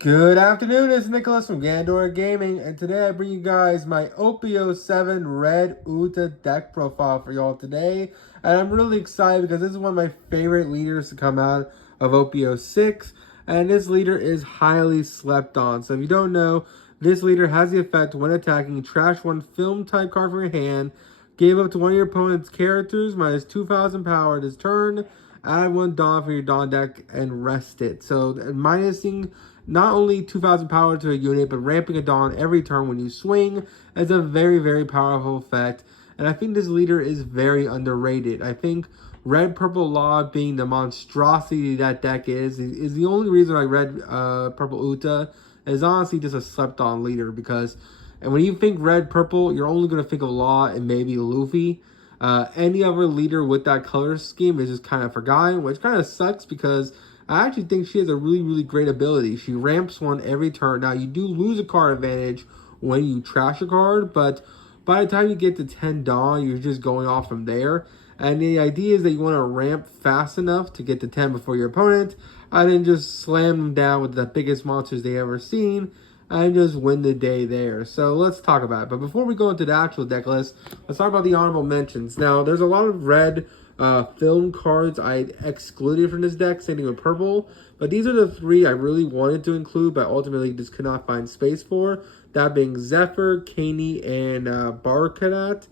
Good afternoon, it's Nicholas from Gandor Gaming, and today I bring you guys my OP07 Red Uta deck profile for y'all today. And I'm really excited because this is one of my favorite leaders to come out of OP06, and this leader is highly slept on. So if you don't know, this leader has the effect when attacking, trash one film type card from your hand, give up to one of your opponent's characters, minus 2,000 power this turn, add one Dawn for your Dawn deck, and rest it. So minusing not only 2,000 power to a unit, but ramping a Dawn every turn when you swing is a very, very powerful effect. And I think this leader is very underrated. I think Red Purple Law being the monstrosity that deck is the only reason I read Purple Uta is honestly just a slept on leader because and when you think Red Purple, you're only going to think of Law and maybe Luffy. Any other leader with that color scheme is just kind of forgotten, which kind of sucks because I actually think she has a really, really great ability. She ramps one every turn. Now, you do lose a card advantage when you trash a card, but by the time you get to 10 Dawn, you're just going off from there. And the idea is that you want to ramp fast enough to get to 10 before your opponent, and then just slam them down with the biggest monsters they ever seen, and just win the day there. So let's talk about it. But before we go into the actual deck list, let's talk about the honorable mentions. Now, there's a lot of red film cards I excluded from this deck, same thing with purple. But these are the three I really wanted to include, but ultimately just could not find space for. That being Zephyr, Kaney, and Barkadat.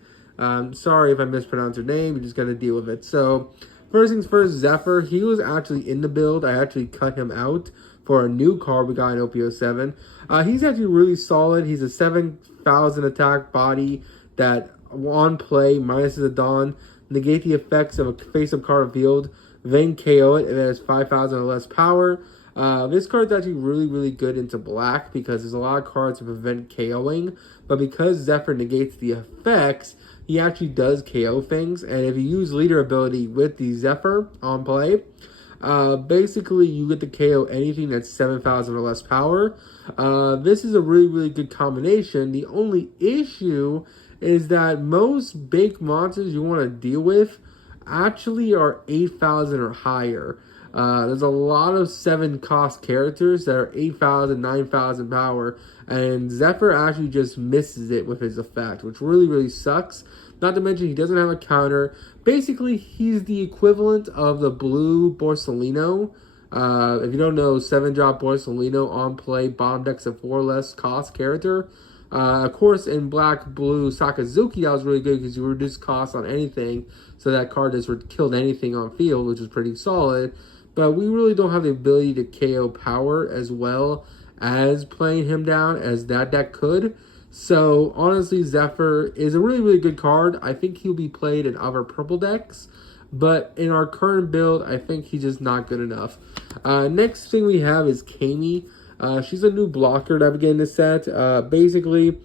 Sorry if I mispronounced her name. You just got to deal with it. So, first things first, Zephyr. He was actually in the build. I actually cut him out for a new card we got in OP07. He's actually really solid. He's a 7,000 attack body that on play minuses a Dawn, negate the effects of a face-up card revealed, then KO it, and it has 5,000 or less power. This card's actually really, really good into black because there's a lot of cards to prevent KOing, but because Zephyr negates the effects, he actually does KO things, and if you use leader ability with the Zephyr on play, basically you get to KO anything that's 7,000 or less power. This is a really, really good combination. The only issue is that most big monsters you want to deal with actually are 8,000 or higher. There's a lot of 7 cost characters that are 8,000, 9,000 power, and Zephyr actually just misses it with his effect, which really, really sucks. Not to mention he doesn't have a counter. Basically, he's the equivalent of the blue Borsalino. If you don't know, 7-drop Borsalino on play, bomb decks of 4 less cost character. Of course, in black, blue, Sakazuki, that was really good because you reduce cost on anything, so that card just killed anything on field, which is pretty solid. But we really don't have the ability to KO power as well as playing him down as that deck could. So, honestly, Zephyr is a really, really good card. I think he'll be played in other purple decks. But in our current build, I think he's just not good enough. Next thing we have is Kaney. She's a new blocker that began this set. Basically,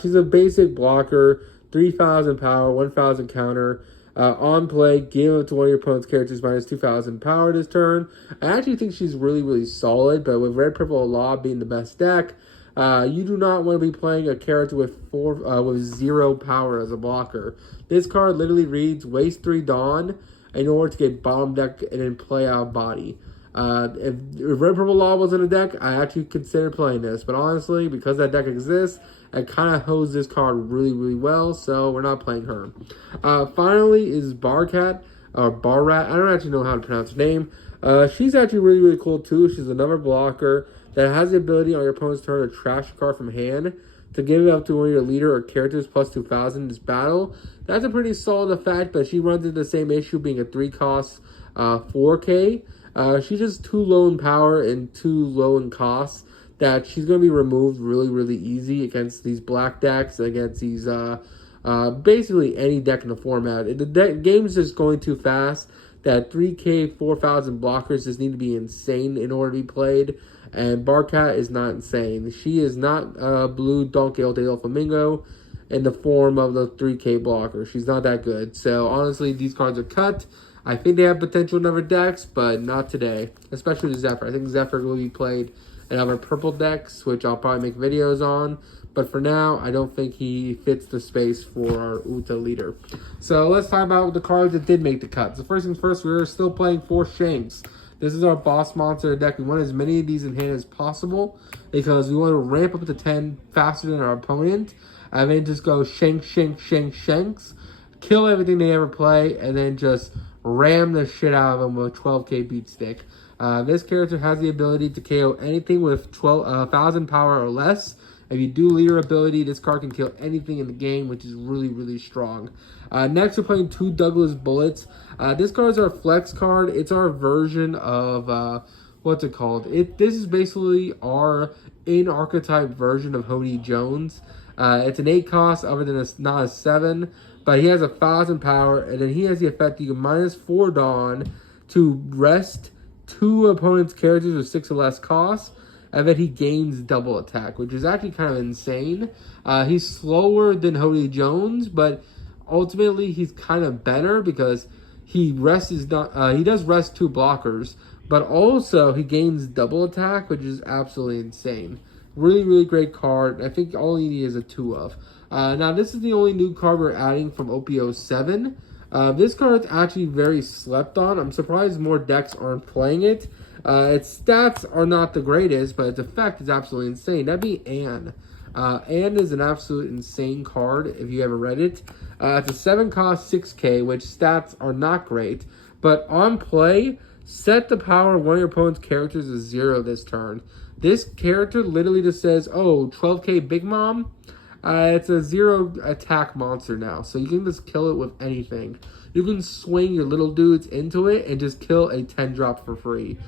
she's a basic blocker, 3,000 power, 1,000 counter. On play, give it to one of your opponent's characters minus 2,000 power this turn. I actually think she's really, really solid, but with Red Purple Law being the best deck, you do not want to be playing a character with 0 power as a blocker. This card literally reads, waste 3 Dawn in order to get bomb deck and then play out body. If Red Purple Law was in a deck, I actually considered playing this. But honestly, because that deck exists, it kind of holds this card really, really well, so we're not playing her. Finally is Barkat, or Barrat. I don't actually know how to pronounce her name. She's actually really, really cool too. She's another blocker that has the ability on your opponent's turn to trash a card from hand to give it up to one of your leader or characters plus 2,000 in this battle. That's a pretty solid effect, but she runs into the same issue being a 3-cost 4K. She's just too low in power and too low in cost that she's going to be removed really, really easy against these black decks, against these, basically any deck in the format. The game's just going too fast that 3K, 4,000 blockers just need to be insane in order to be played, and Barkat is not insane. She is not blue Don Quixote del Flamingo in the form of the 3K blocker. She's not that good. So, honestly, these cards are cut. I think they have potential in other decks, but not today, especially the Zephyr. I think Zephyr will be played in other purple decks, which I'll probably make videos on. But for now, I don't think he fits the space for our Uta leader. So let's talk about the cards that did make the cut. So first things first, we're still playing 4 Shanks. This is our boss monster deck. We want as many of these in hand as possible because we want to ramp up to 10 faster than our opponent. And then just go shanks, kill everything they ever play, and then just ram the shit out of them with a 12k beat stick. This character has the ability to KO anything with 1,000 power or less. If you do leader ability, this card can kill anything in the game, which is really, really strong. Next, we're playing 2 Douglas Bullets. This card is our flex card. It's our version of, what's it called? This is basically our in-archetype version of Hody Jones. It's an 8 cost, other than not a 7, but he has 1,000 power, and then he has the effect you can -4 Dawn to rest 2 opponent's characters with 6 or less costs, and then he gains double attack, which is actually kind of insane. He's slower than Hody Jones, but ultimately he's kind of better because he does rest 2 blockers, but also he gains double attack, which is absolutely insane. Really, really great card. I think all you need is a 2 of. Now, this is the only new card we're adding from OP07. This card is actually very slept on. I'm surprised more decks aren't playing it. Its stats are not the greatest, but its effect is absolutely insane. That'd be Anne. Anne is an absolute insane card if you ever read it. It's a 7 cost 6k, which stats are not great. But on play, set the power of one of your opponent's characters to 0 this turn. This character literally just says, oh, 12k Big Mom. It's a 0 attack monster now, so you can just kill it with anything. You can swing your little dudes into it and just kill a 10 drop for free.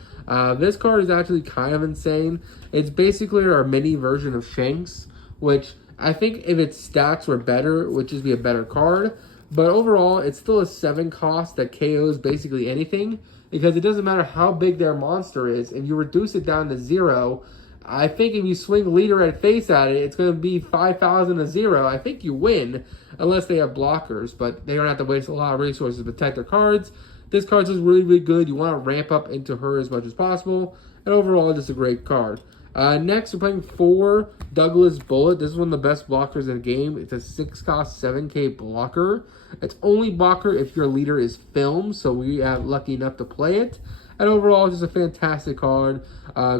This card is actually kind of insane. It's basically our mini version of Shanks, which I think if its stats were better, would just be a better card. But overall, it's still a 7 cost that KOs basically anything, because it doesn't matter how big their monster is. If you reduce it down to 0, I think if you swing leader at face at it, it's going to be 5,000 to 0. I think you win, unless they have blockers, but they don't have to waste a lot of resources to protect their cards. This card's just really, really good. You want to ramp up into her as much as possible, and overall, just a great card. Next, we're playing 4 Douglas Bullet. This is one of the best blockers in the game. It's a 6 cost 7k blocker. It's only blocker if your leader is filmed, so we are lucky enough to play it. And overall, it's just a fantastic card.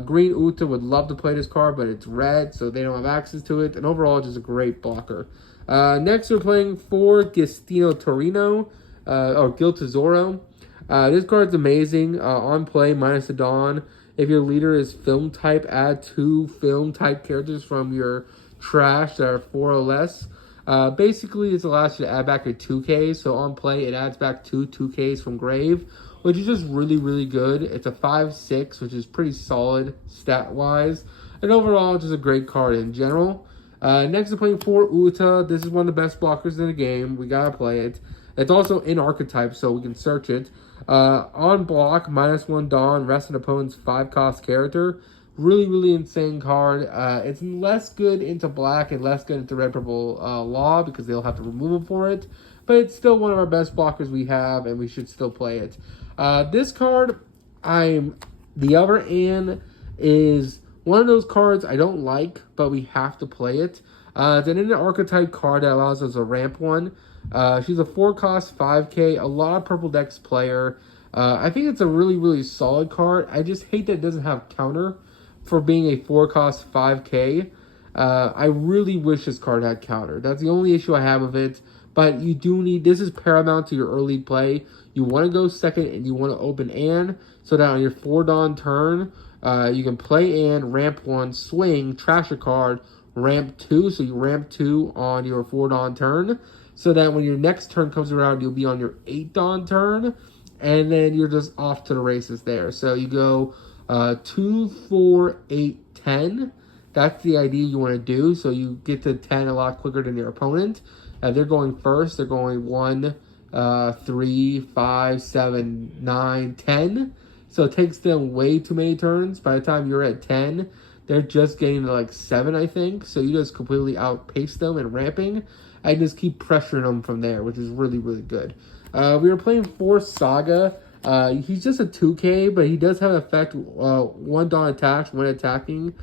Green Uta would love to play this card, but it's red, so they don't have access to it. And overall, just a great blocker. Next, we're playing 4 Gistino Torino, or Gil Tesoro. This card's amazing. On play, -1 Dawn. If your leader is film type, add 2 film type characters from your trash that are 4 or less. Basically, this allows you to add back your 2Ks. So on play, it adds back 2 2Ks from grave, which is just really, really good. It's a 5/6, which is pretty solid stat-wise. And overall, just a great card in general. Next, we're playing 4 Uta. This is one of the best blockers in the game. We gotta play it. It's also in archetype, so we can search it. On block, -1 Dawn, rest an opponent's 5 cost character. Really, really insane card. It's less good into black and less good into red purple law because they'll have to remove it for it. But it's still one of our best blockers we have, and we should still play it. This card, the other Anne is one of those cards I don't like, but we have to play it. It's an archetype card that allows us to ramp one. She's a 4 cost 5k, a lot of purple decks player. I think it's a really, really solid card. I just hate that it doesn't have counter for being a 4 cost 5k. I really wish this card had counter. That's the only issue I have with it. But you do need, this is paramount to your early play. You want to go second and you want to open Anne so that on your 4 Dawn turn, you can play Anne, ramp 1, swing, trash a card, ramp 2. So you ramp 2 on your 4 Dawn turn. So that when your next turn comes around, you'll be on your 8 Dawn turn. And then you're just off to the races there. So you go 2, 4, 8, 10. That's the idea you want to do. So you get to 10 a lot quicker than your opponent. They're going first. They're going 1, 3, 5, 7, 9, 10. So it takes them way too many turns. By the time you're at 10, they're just getting to like 7, I think. So you just completely outpace them in ramping. And just keep pressuring them from there, which is really, really good. We were playing 4 Saga. He's just a 2k, but he does have an effect. 1 Dawn attacks when attacking.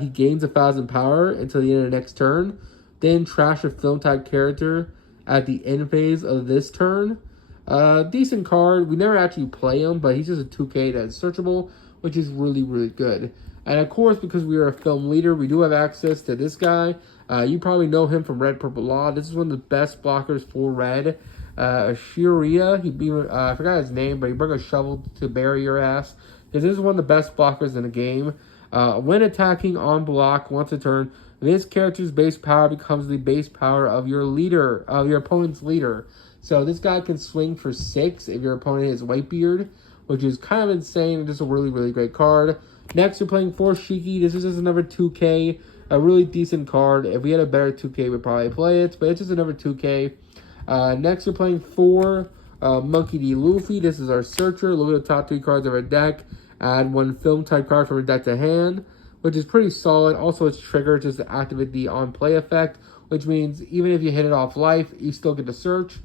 He gains 1,000 power until the end of the next turn. Then trash a film type character at the end phase of this turn. Decent card. We never actually play him, but he's just a 2K that's searchable, which is really, really good. And of course, because we are a film leader, we do have access to this guy. You probably know him from Red Purple Law. This is one of the best blockers for red. Shiria, I forgot his name, but he brought a shovel to bury your ass. Because this is one of the best blockers in the game. When attacking on block once a turn, this character's base power becomes the base power of your opponent's leader. So this guy can swing for 6 if your opponent is Whitebeard, which is kind of insane and just a really, really great card. Next, you're playing 4 Shiki. This is just another 2K, a really decent card. If we had a better 2K, we'd probably play it, but it's just another 2K. Next, you're playing 4 Monkey D. Luffy. This is our searcher. Look at the top 3 cards of our deck. Add 1 film type card from our deck to hand, which is pretty solid. Also, it's triggered just to activate the on-play effect, which means even if you hit it off life, you still get to search.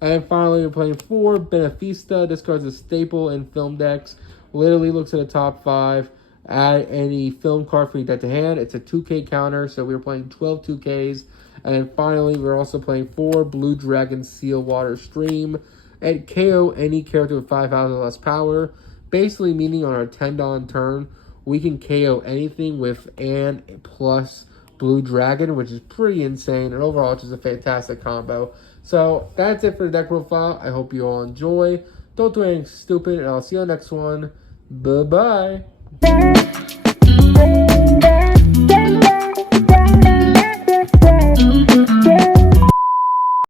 And finally, we're playing 4 Benefista. This card's a staple in film decks. Literally looks at the top 5. Add any film card from your deck to hand. It's a 2K counter, so we're playing 12 2Ks. And then finally, we're also playing 4 Blue Dragon Seal Water Stream. And KO any character with 5,000 or less power. Basically meaning on our 10 turn, we can KO anything with an plus Blue Dragon, which is pretty insane. And overall, it's just a fantastic combo. So that's it for the deck profile. I hope you all enjoy. Don't do anything stupid, and I'll see you on the next one. Bye-bye.